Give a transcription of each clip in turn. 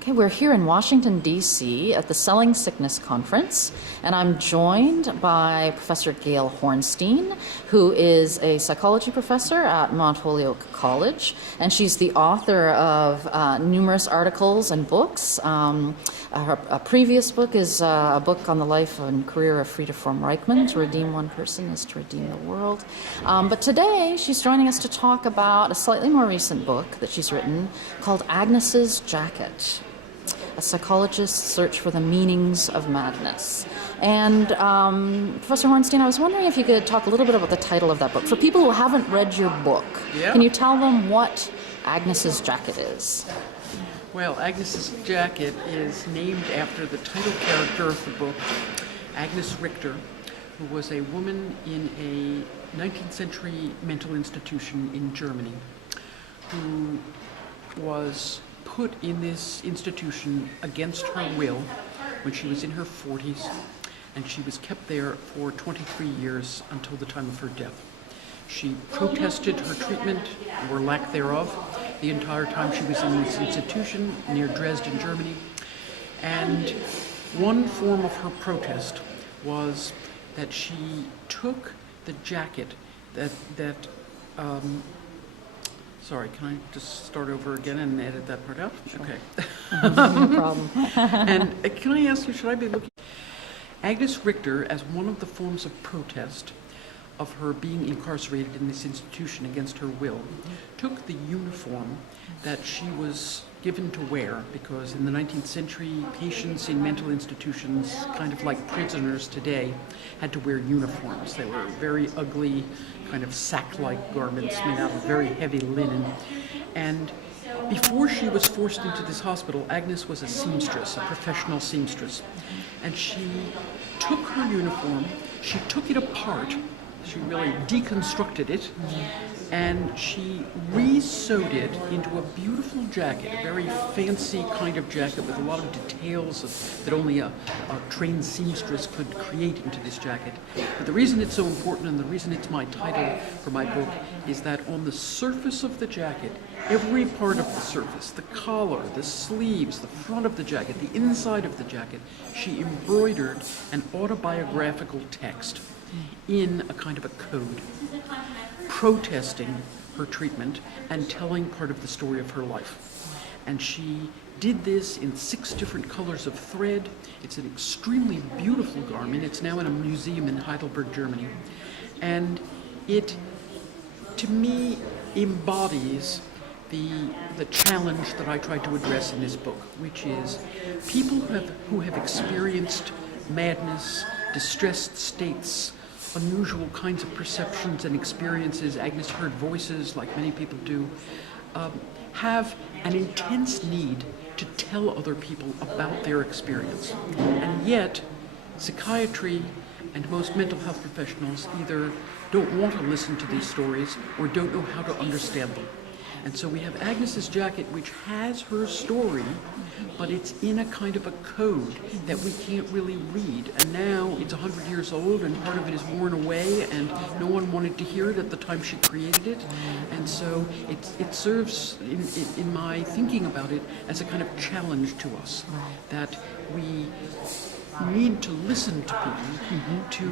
Okay, we're here in Washington, D.C. at the Selling Sickness Conference, and I'm joined by Professor Gail Hornstein, who is a psychology professor at Mount Holyoke College, and she's the author of numerous articles and books. Her previous book is a book on the life and career of Frieda Fromm-Reichmann, To Redeem One Person is to Redeem the World. But today, she's joining us to talk about a slightly more recent book that she's written called Agnes's Jacket, a psychologist's search for the meanings of madness. And Professor Hornstein, I was wondering if you could talk a little bit about the title of that book. For people who haven't read your book, Can you tell them what Agnes's Jacket is? Well, Agnes's Jacket is named after the title character of the book, Agnes Richter, who was a woman in a 19th century mental institution in Germany, who was put in this institution against her will when she was in her 40s, and she was kept there for 23 years until the time of her death. She protested her treatment, or lack thereof, the entire time she was in this institution near Dresden, Germany. And one form of her protest was that she took the jacket sorry, can I just start over again and edit that part out? Sure. Okay. No problem. And can I ask you, should I be looking? Agnes Richter, as one of the forms of protest of her being incarcerated in this institution against her will, took the uniform that she was given to wear, because in the 19th century, patients in mental institutions, kind of like prisoners today, had to wear uniforms. They were very ugly, kind of sack-like garments made out of very heavy linen. And before she was forced into this hospital, Agnes was a seamstress, a professional seamstress. And she took her uniform, she took it apart, she really deconstructed it, and she re-sewed it into a beautiful jacket, a very fancy kind of jacket with a lot of details that only a trained seamstress could create into this jacket. But the reason it's so important, and the reason it's my title for my book, is that on the surface of the jacket, every part of the surface, the collar, the sleeves, the front of the jacket, the inside of the jacket, she embroidered an autobiographical text in a kind of a code, protesting her treatment and telling part of the story of her life. And she did this in 6 different colors of thread. It's an extremely beautiful garment. It's now in a museum in Heidelberg, Germany. And it, to me, embodies the challenge that I try to address in this book, which is people who have experienced madness, distressed states, unusual kinds of perceptions and experiences. Agnes heard voices, like many people do, have an intense need to tell other people about their experience. And yet, psychiatry and most mental health professionals either don't want to listen to these stories or don't know how to understand them. And so we have Agnes's Jacket, which has her story, but it's in a kind of a code that we can't really read. And now it's 100 years old, and part of it is worn away, and no one wanted to hear it at the time she created it. And so it serves, in my thinking about it, as a kind of challenge to us, that we need to listen to people to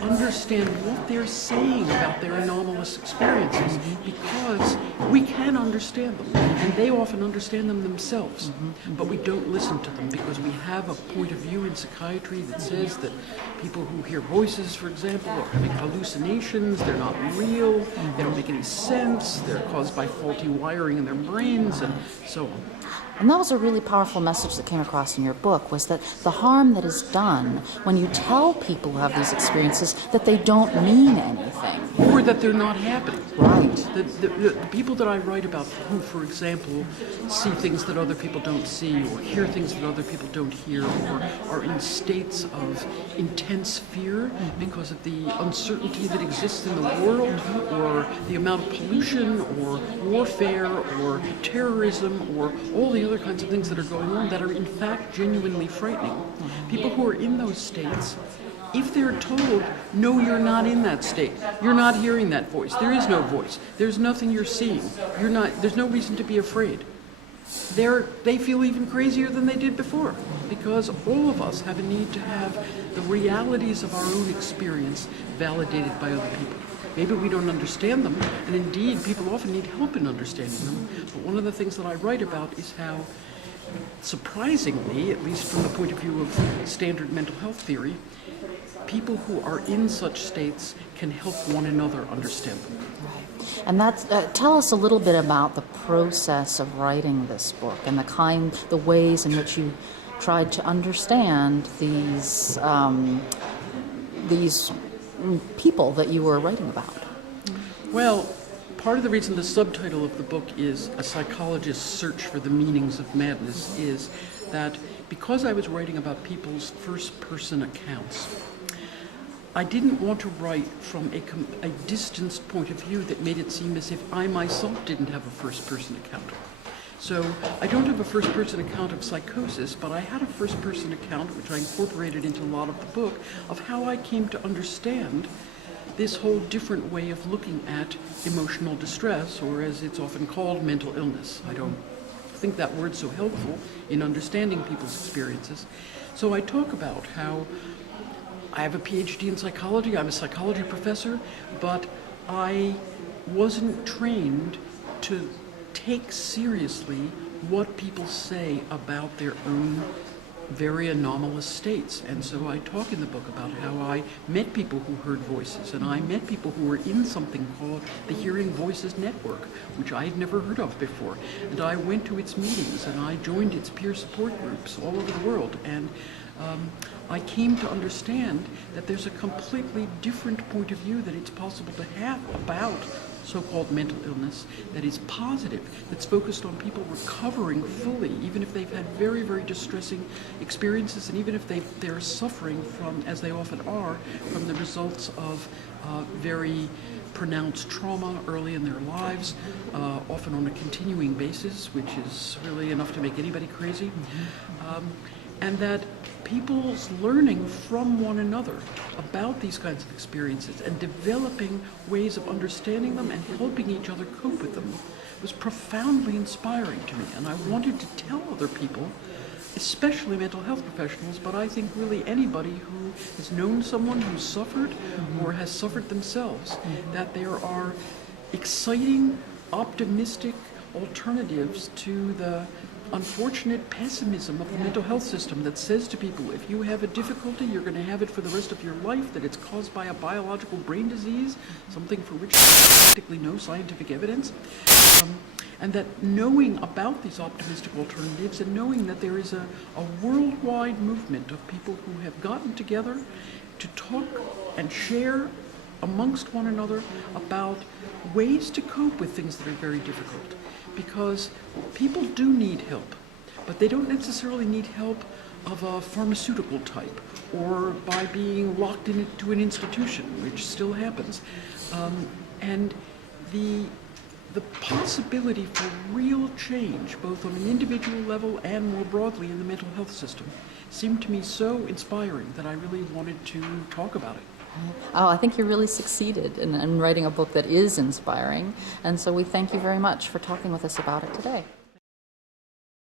understand what they're saying about their anomalous experiences, because we can understand them, and they often understand them themselves, but we don't listen to them because we have a point of view in psychiatry that says that people who hear voices, for example, are having hallucinations, they're not real, they don't make any sense, they're caused by faulty wiring in their brains, and so on. And that was a really powerful message that came across in your book, was that the harm that is done when you tell people who have these experiences that they don't mean anything. Or that they're not happening. Right. The people that I write about who, for example, see things that other people don't see, or hear things that other people don't hear, or are in states of intense fear because of the uncertainty that exists in the world, or the amount of pollution, or warfare, or terrorism, or all the other kinds of things that are going on that are in fact genuinely frightening. People who are in those states, if they're told, no, you're not in that state, you're not hearing that voice, there is no voice, there's nothing you're seeing, there's no reason to be afraid, they feel even crazier than they did before, because all of us have a need to have the realities of our own experience validated by other people. Maybe we don't understand them, and indeed people often need help in understanding them, but one of the things that I write about is how, surprisingly, at least from the point of view of standard mental health theory, people who are in such states can help one another understand them. Right. And that's, tell us a little bit about the process of writing this book and the ways in which you tried to understand these people that you were writing about. Well, part of the reason the subtitle of the book is A Psychologist's Search for the Meanings of Madness is that because I was writing about people's first-person accounts, I didn't want to write from a distanced point of view that made it seem as if I myself didn't have a first-person account. So I don't have a first-person account of psychosis, but I had a first-person account, which I incorporated into a lot of the book, of how I came to understand this whole different way of looking at emotional distress, or as it's often called, mental illness. I don't think that word's so helpful in understanding people's experiences. So I talk about how I have a PhD in psychology, I'm a psychology professor, but I wasn't trained to take seriously what people say about their own very anomalous states. And so I talk in the book about how I met people who heard voices, and I met people who were in something called the Hearing Voices Network, which I had never heard of before. And I went to its meetings, and I joined its peer support groups all over the world. And I came to understand that there's a completely different point of view that it's possible to have about so-called mental illness that is positive, that's focused on people recovering fully, even if they've had very, very distressing experiences, and even if they're suffering from, as they often are, from the results of very pronounced trauma early in their lives, often on a continuing basis, which is really enough to make anybody crazy. And that people's learning from one another about these kinds of experiences and developing ways of understanding them and helping each other cope with them was profoundly inspiring to me. And I wanted to tell other people, especially mental health professionals, but I think really anybody who has known someone who's suffered or has suffered themselves, that there are exciting, optimistic alternatives to the unfortunate pessimism of the mental health system that says to people, if you have a difficulty, you're going to have it for the rest of your life, that it's caused by a biological brain disease, something for which there's practically no scientific evidence. And that knowing about these optimistic alternatives and knowing that there is a worldwide movement of people who have gotten together to talk and share amongst one another about ways to cope with things that are very difficult. Because people do need help, but they don't necessarily need help of a pharmaceutical type or by being locked into an institution, which still happens. And the possibility for real change, both on an individual level and more broadly in the mental health system, seemed to me so inspiring that I really wanted to talk about it. Oh, I think you really succeeded in writing a book that is inspiring, and so we thank you very much for talking with us about it today.